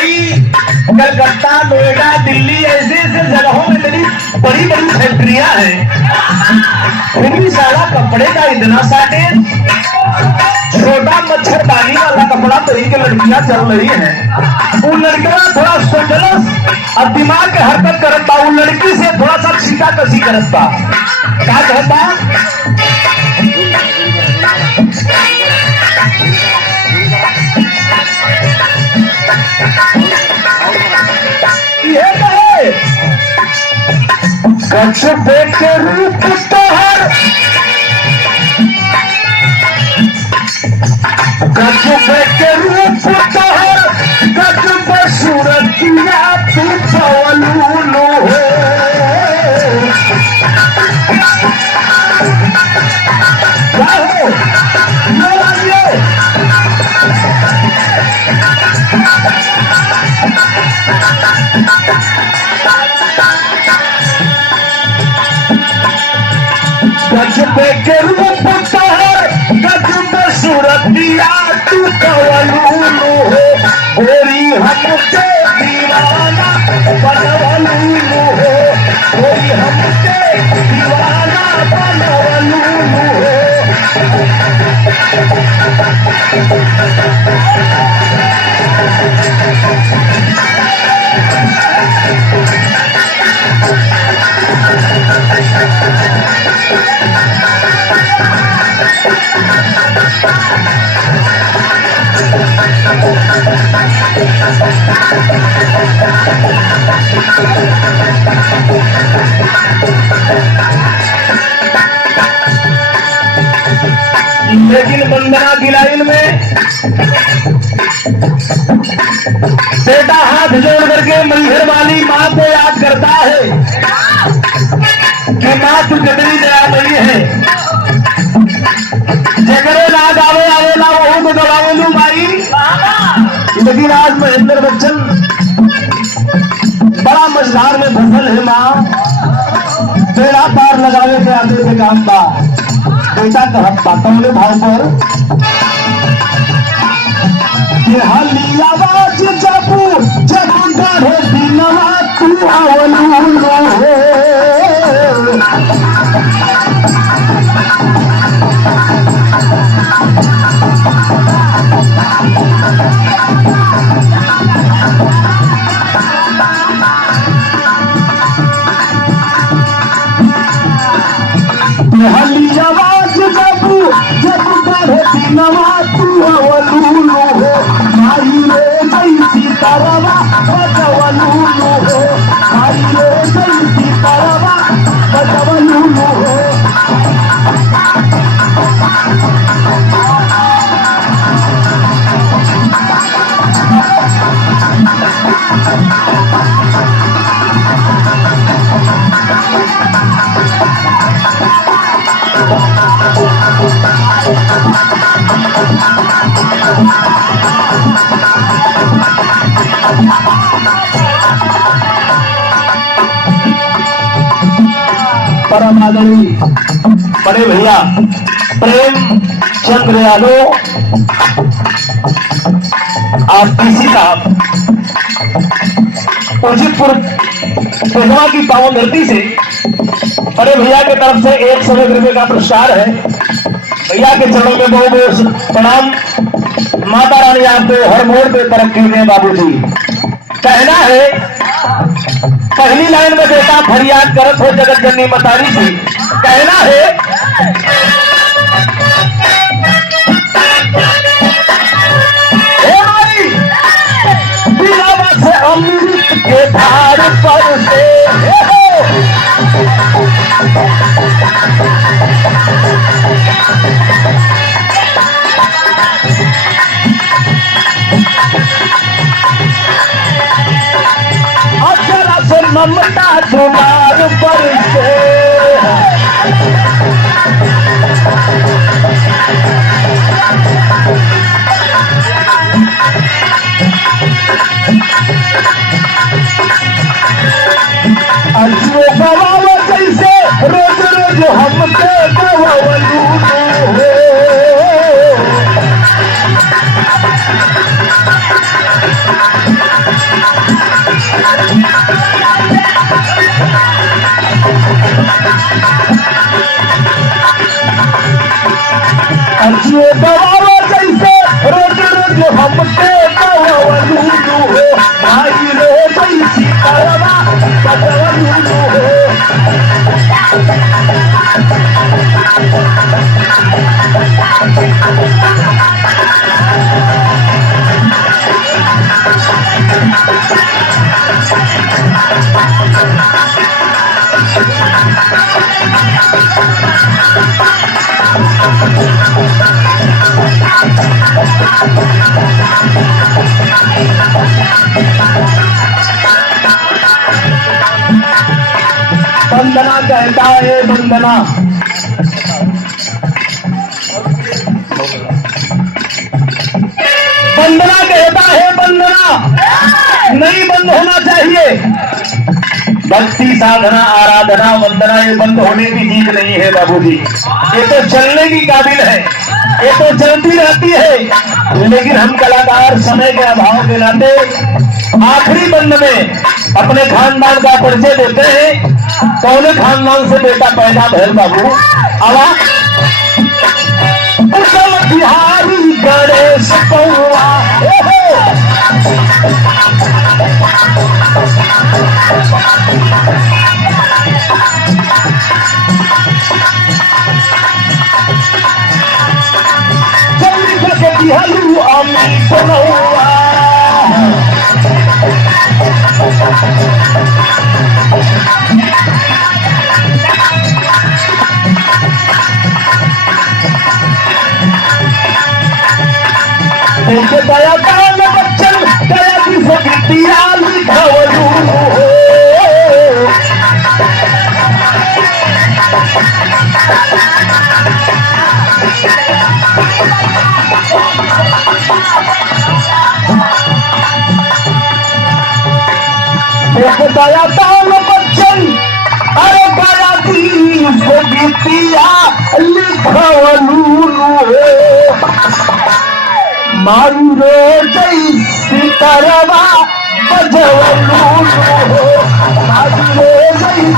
मुंबई, कलकत्ता, नोएडा, दिल्ली ऐसे ऐसे जगहों में मेरी बड़ी बड़ी फैक्ट्रियां हैं, फिर भी सारा कपड़े का इतना साटेज। छोटा मच्छरदानी वाला कपड़ा पहन के लड़कियां चल रही हैं। वो लड़का थोड़ा सोचलस और दिमाग के हरकत करता, वो लड़की से थोड़ा सा छीटा कसी करता। क्या कहता? ये कहे कछुए के रूप तोहर, कछुए के रूप तोहर, कछुए सूरतिया तू पवलू हो। क्या हो कछुए के रूप तोहर, कछुए सूरतिया तू पवलू हो। गोरी हमके दीवाना बनवलू हो, गोरी हमके दीवाना बनवलू हो। लेकिन वंदना की लाइन में बेटा हाथ जोड़ करके मैहर वाली माँ को याद करता है कि माँ तू कितनी दयामयी है। जगरे ना गावे आवे ना वहू तो गवावे लू माई। लेकिन आज महेंद्र बच्चन बड़ा मझधार में फसल है। माँ बेड़ा पार लगावे के आते थे काम का बेटा कहता कमले भाव पर आवाज जबू जबू गढ़े दिनवा तू आवलू हो। आवाज जबू जबू गढ़े दिनवा तू आवलू हो। माई रे गई सीतारवा बजवलू हो, माई रे गई सीतारवा बजवलू हो। परम आदरणीय बड़े भैया प्रेम चंद्र यादव आरटीसी साहब उजितपुर पेशवा की पावन धरती से बड़े भैया के तरफ से 100 रुपए का पुरस्कार है। भैया के चरणों में बहुत बहुत प्रणाम। माता रानी आपको हर मोड़ पे तरक्की दें बाबूजी। कहना है पहली लाइन में बेटा फरियाद करत हो जगत जननी मतारी से। कहना है बिलावा से अमृत के धार पर से ममता तुम्हार पर से अजो गवाव कैसे रोज रोज हमके गवावलू हो। अच्छे दवावा जैसे रोज रोज हमके दवावलू हो भाई रे जैसी करवा बदवलू हो वंदना कहता है वंदना वंदना कहता है वंदना नहीं बंद होना चाहिए। भक्ति साधना आराधना वंदना ये बंद होने की चीज नहीं है बाबूजी, ये तो चलने की काबिल है, ये तो चलती रहती है। लेकिन हम कलाकार समय के अभाव के नाते आखिरी बंद में अपने खानदान का परिचय देते हैं। कौन खानदान से बेटा पैदा भैल बाबू? आवाज बिहारी गणेश कौआ बिहारू अमी बनौआ दया काल बच्चन दया की फकीतिया लिखवलू हो दया काल बच्चन अरे दया की फकीतिया लिखवलू हो मारू रे जैसी करवा बजवलू हो मारू रे जैसी